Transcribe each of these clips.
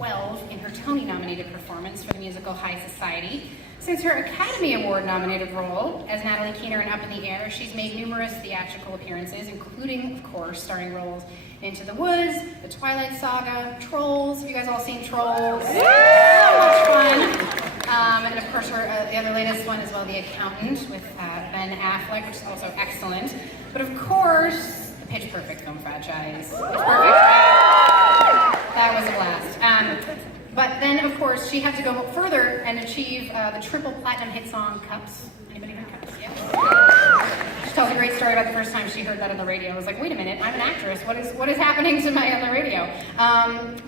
2012 in her Tony-nominated performance for the musical High Society. Since her Academy Award-nominated role as Natalie Keener in Up in the Air, she's made numerous theatrical appearances, including, of course, starring roles in Into the Woods, The Twilight Saga, Trolls. Have you guys all seen Trolls? So much fun. And of course, the other latest one as well, The Accountant, with Ben Affleck, which is also excellent. But of course, the Pitch Perfect film franchise. Pitch Perfect. That was a blast. But then, of course, she had to go further and achieve the triple platinum hit song, Cups. Anybody heard Cups? Yeah. She tells a great story about the first time she heard that on the radio. I was like, wait a minute, I'm an actress. What is happening to my on the radio?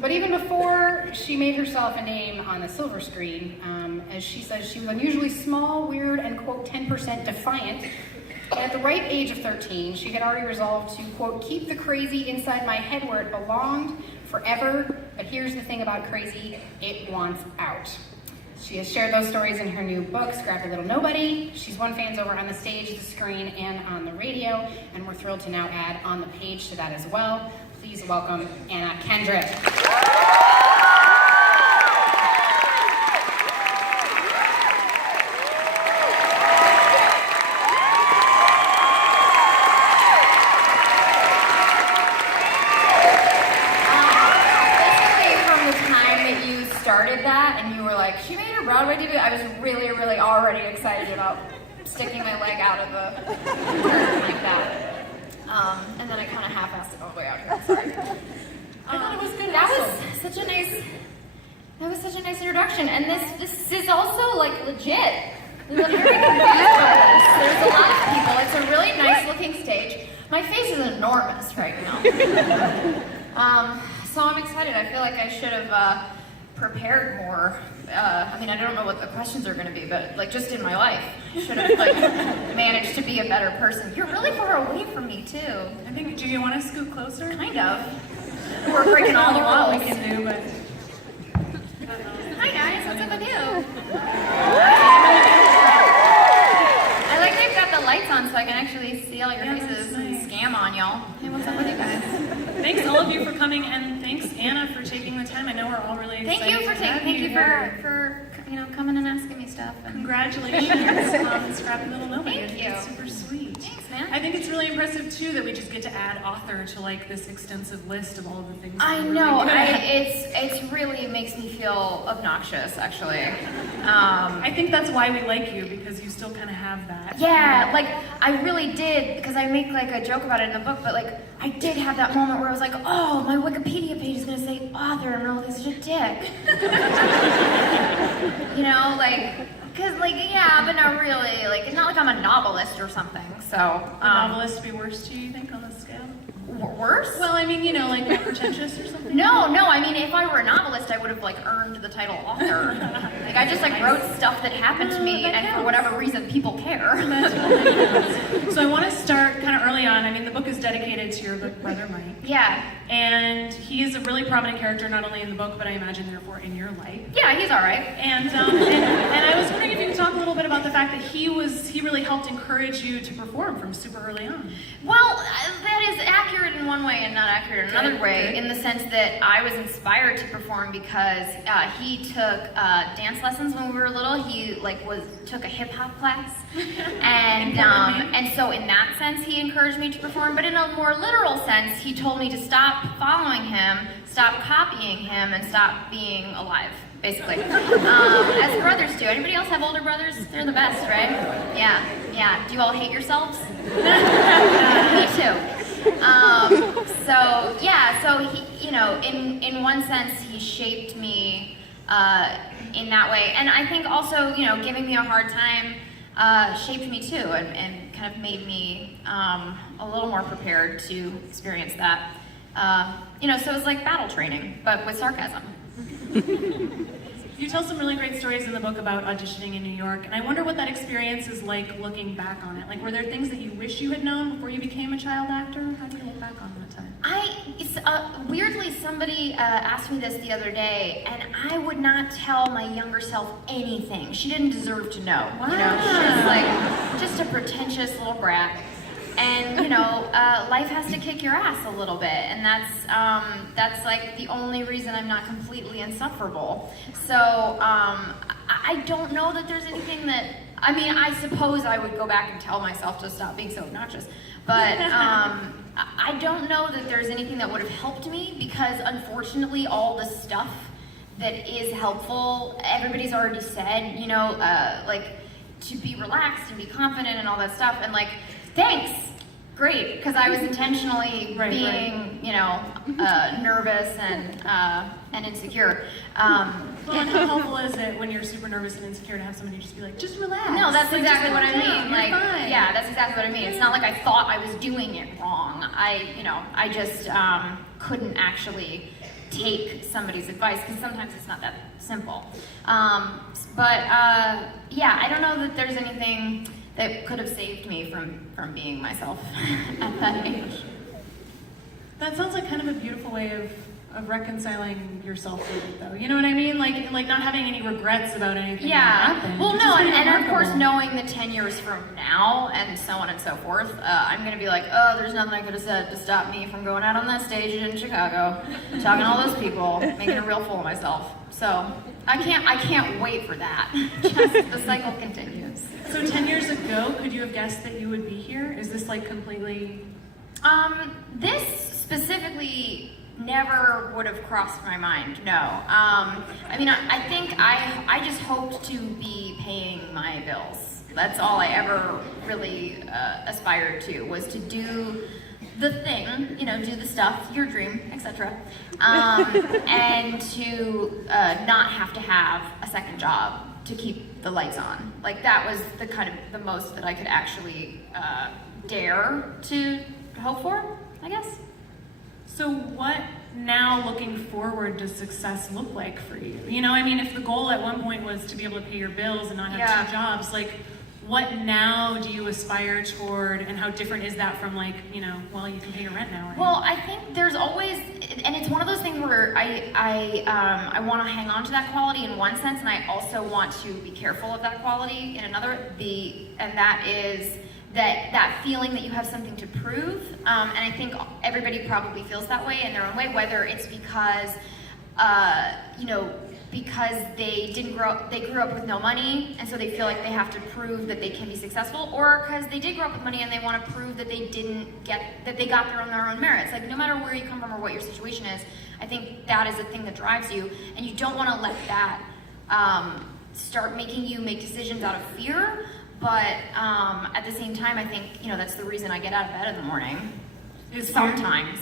But even before she made herself a name on the silver screen, as she says, she was unusually small, weird, and, quote, 10% defiant. And at the ripe age of 13, she had already resolved to, quote, keep the crazy inside my head where it belonged forever. But here's the thing about crazy, it wants out. She has shared those stories in her new book, Scrappy Little Nobody. She's won fans over on the stage, the screen, and on the radio. And we're thrilled to now add on the page to that as well. Please welcome Anna Kendrick. Broadway debut, I was really already excited about sticking my leg out of the curtain like that. And then I kind of half-assed it all the way out here. Sorry. I thought it was good. That was such a nice introduction. And this is also like legit. I'm very confused by this. There's a lot of people. It's a really nice looking stage. My face is enormous right now. So I'm excited. I feel like I should have prepared more. I mean, I don't know what the questions are going to be, but like just in my life, I should have like managed to be a better person. You're really far away from me too. I think. Do you want to scoot closer? Kind of. We're breaking all the rules. We can do, but. Hi guys, what's up with you? I like they've got the lights on so I can actually see all your faces and scam on y'all. Hey, what's up with you guys? Thanks all of you for coming, and thanks Anna for taking the time. I know we're all really excited. Thank you for coming and asking me stuff. And congratulations on Scrappy Little Nobody. Thank you. It's super sweet. Thanks, man. I think it's really impressive too that we just get to add author to like this extensive list of all of the things. I know. It's really makes me feel obnoxious, actually. I think that's why we like you, because you still kind of have that. Yeah, like I really did, because I make like a joke about it in the book, but like I did have that moment where I was like, oh, my Wikipedia page is gonna say author, and I'm like such a dick. You know, like, cause like, yeah, but not really, like, it's not like I'm a novelist or something, so. A novelist be worse to you think on the scale? Worse? Well, I mean, you know, like more pretentious or something? No, I mean, if I were a novelist, I would have like earned the title author. Like, I just like wrote stuff that happened to me, and for whatever reason, people care. So I want to start kind of early on. I mean, the book is dedicated to your brother, Mike. Yeah. And he is a really prominent character, not only in the book, but I imagine, therefore, in your life. Yeah, he's all right. And I was wondering if you could talk a little bit about the fact that he really helped encourage you to perform from super early on. Well, that is accurate in one way and not accurate in another way, in the sense that I was inspired to perform because he took dance lessons when we were little. He took a hip hop class, and so in that sense he encouraged me to perform. But in a more literal sense, he told me to stop following him, stop copying him, and stop being alive. Basically, as brothers do. Anybody else have older brothers? They're the best, right? Yeah. Do you all hate yourselves? Me too. So he, in one sense, he shaped me in that way, and I think also, giving me a hard time shaped me too, and kind of made me a little more prepared to experience that. So it's like battle training, but with sarcasm. You tell some really great stories in the book about auditioning in New York, and I wonder what that experience is like looking back on it. Like, were there things that you wish you had known before you became a child actor? How do you look back on that time? Weirdly, somebody asked me this the other day, and I would not tell my younger self anything. She didn't deserve to know. Wow. She was like just a pretentious little brat. and you know, life has to kick your ass a little bit, and that's like the only reason I'm not completely insufferable. So I don't know that there's anything that, I mean, I suppose I would go back and tell myself to stop being so obnoxious, but I don't know that there's anything that would have helped me, because unfortunately all the stuff that is helpful, everybody's already said, you know, like to be relaxed and be confident and all that stuff, and like, thanks, great, because I was intentionally being, you know, nervous and insecure. Well, and how helpful is it when you're super nervous and insecure to have somebody just be like, just relax? No, that's like, exactly just what I calm mean. down, you're Like, fine. yeah, that's exactly what I mean. It's not like I thought I was doing it wrong. I just couldn't actually take somebody's advice, because sometimes it's not that simple. Yeah, I don't know that there's anything that could have saved me from being myself at that age. That sounds like kind of a beautiful way of reconciling yourself with it, though. You know what I mean? Like not having any regrets about anything that Yeah. happened. Well, It's no, just really and of course, remarkable. knowing that 10 years from now, and so on and so forth, I'm gonna be like, oh, there's nothing I could have said to stop me from going out on that stage in Chicago, talking to all those people, making a real fool of myself. So I can't wait for that. Just the cycle continues. So 10 years ago, could you have guessed that you would be here? Is this like completely... This specifically never would have crossed my mind, no. I mean, I think I just hoped to be paying my bills. That's all I ever really aspired to, was to do the thing, you know, do the stuff, your dream, etc. And to not have to have a second job to keep the lights on. Like, that was the kind of the most that I could actually dare to hope for, I guess. So what now, looking forward, does success look like for you? You know, I mean, if the goal at one point was to be able to pay your bills and not have two jobs, like, what now do you aspire toward, and how different is that from, like, you know, well, you can pay your rent now, right? Well, I think there's always, and it's one of those things where I want to hang on to that quality in one sense, and I also want to be careful of that quality in another. And that is that feeling that you have something to prove. And I think everybody probably feels that way in their own way, whether it's because, you know, because they grew up with no money, and so they feel like they have to prove that they can be successful, or because they did grow up with money and they want to prove that they got there on their own merits. Like, no matter where you come from or what your situation is, I think that is the thing that drives you, and you don't want to let that start making you make decisions out of fear. But at the same time, I think, you know, that's the reason I get out of bed in the morning. Is Sometimes.